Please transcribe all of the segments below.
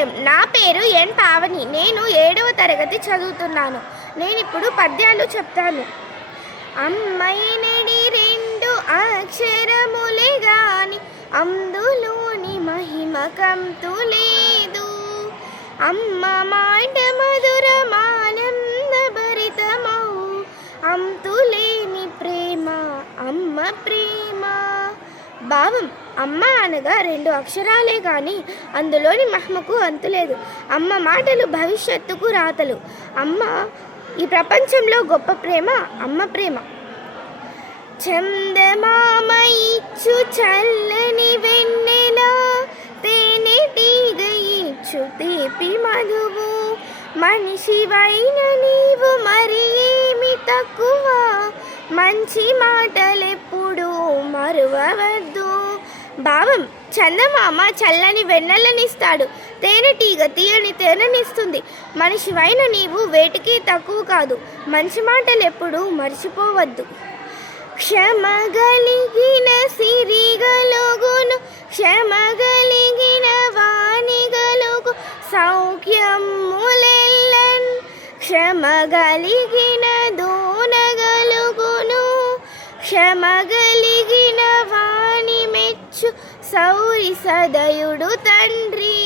శుభోదయం. నా పేరు ఎన్ పావని. నేను 7వ తరగతి చదువుతున్నాను. నేనిప్పుడు పద్యాలు చెప్తాను. అమ్మైనడి 2 అక్షరములే గాని అందులోని మహిమ కంతు లేదు. అమ్మ మాట మధురమానంద భరితమౌ అంతులేని ప్రేమ అమ్మ ప్రేమ. భావం: అమ్మ అనగా 2 అక్షరాలే కానీ అందులోని మహిమకు అంతులేదు. అమ్మ మాటలు భవిష్యత్తుకు రాతలు. అమ్మ ఈ ప్రపంచంలో గొప్ప ప్రేమ అమ్మ ప్రేమ. చందమామ ఇచ్చు చల్లని వెన్నెల, తేనెటీగ ఇచ్చు తీపి మధువు, మనిషివైన నీవు మరి ఏమి తక్కువ, మంచి మాటలెప్పుడు మరువవద్దు. భావం: చందమామ చల్లని వెన్నెలనిస్తాడు, తేనెటీగ తీయని తేనెనిస్తుంది. మనిషివైన నీవు వేటికి తక్కువ కాదు, మంచి మాటలెప్పుడు మర్చిపోవద్దు. క్షమగలిగిన సిరిగలుగును, క్షమగలిగిన వాణిగలుగు సౌఖ్యములెల్లన్, క్షమగలిగిన దోనగలుగును, క్షమగలిగిన వాణి మెచ్చు సౌరి సదయుడు తండ్రి.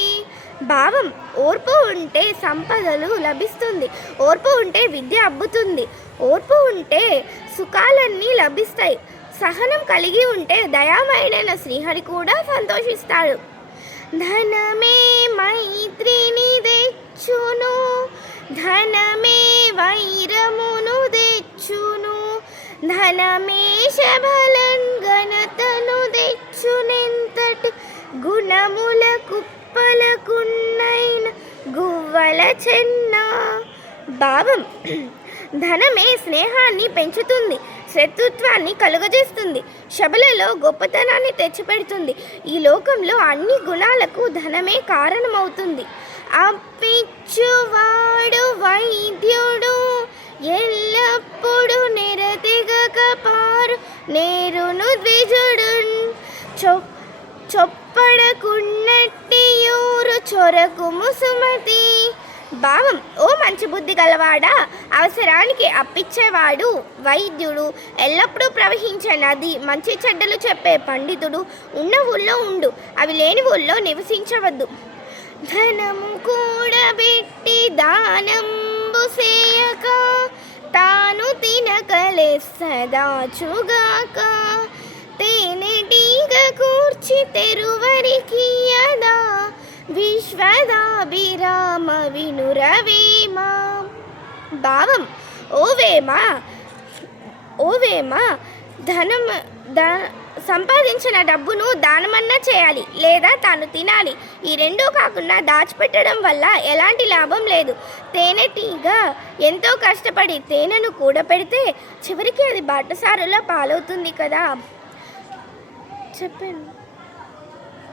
భావం: ఓర్పు ఉంటే సంపదలు లభిస్తుంది, ఓర్పు ఉంటే విద్య అబ్బుతుంది, ఓర్పు ఉంటే సుఖాలన్నీ లభిస్తాయి. సహనం కలిగి ఉంటే దయామయుడైన శ్రీహరి కూడా సంతోషిస్తాడు. ధనమే మైత్రిని తెచ్చును, ధనమే వైరమును తెచ్చును, ధనమే శబలన్ ఘనతను తెచ్చునెంతటి గుణముల కుప్పలకున్నైన గువ్వల చెన్న. భావం: ధనమే స్నేహాన్ని పెంచుతుంది, శత్రుత్వాన్ని కలుగజేస్తుంది, శబలలో గొప్పతనాన్ని తెచ్చిపెడుతుంది. ఈ లోకంలో అన్ని గుణాలకు ధనమే కారణమవుతుంది. అప్పిచ్చువాడు వైద్యుడు, ఎల్లప్పుడు నిరతిగక పారు నేరును ద్విజుడు, చొప్పడకున్నట్టి యూరు చొరకుము సుమతి. భావం: ఓ మంచి బుద్ధి గలవాడా, అవసరానికి అప్పిచ్చేవాడు వైద్యుడు, ఎల్లప్పుడూ ప్రవహించే నది, మంచి చెడ్డలు చెప్పే పండితుడు. ఉన్న ఊళ్ళో ఉండు, అవి లేని ఊళ్ళో నివసించవద్దు. ధనము కూడబెట్టి దానంబు సేయక, తాను తినకలే సదాచుగాక, తేనెటీగ కూర్చి తెరువరికియదా, విశ్వదాభిరామ వినురవేమ. భావం: ఓ వేమ, సంపాదించిన డబ్బును దానమన్నా చేయాలి లేదా తాను తినాలి. ఈ రెండూ కాకుండా దాచిపెట్టడం వల్ల ఎలాంటి లాభం లేదు. తేనెటీగ ఎంతో కష్టపడి తేనెను కూడపెడితే చివరికి అది బాటసారులా పాలవుతుంది కదా. చెప్పండి.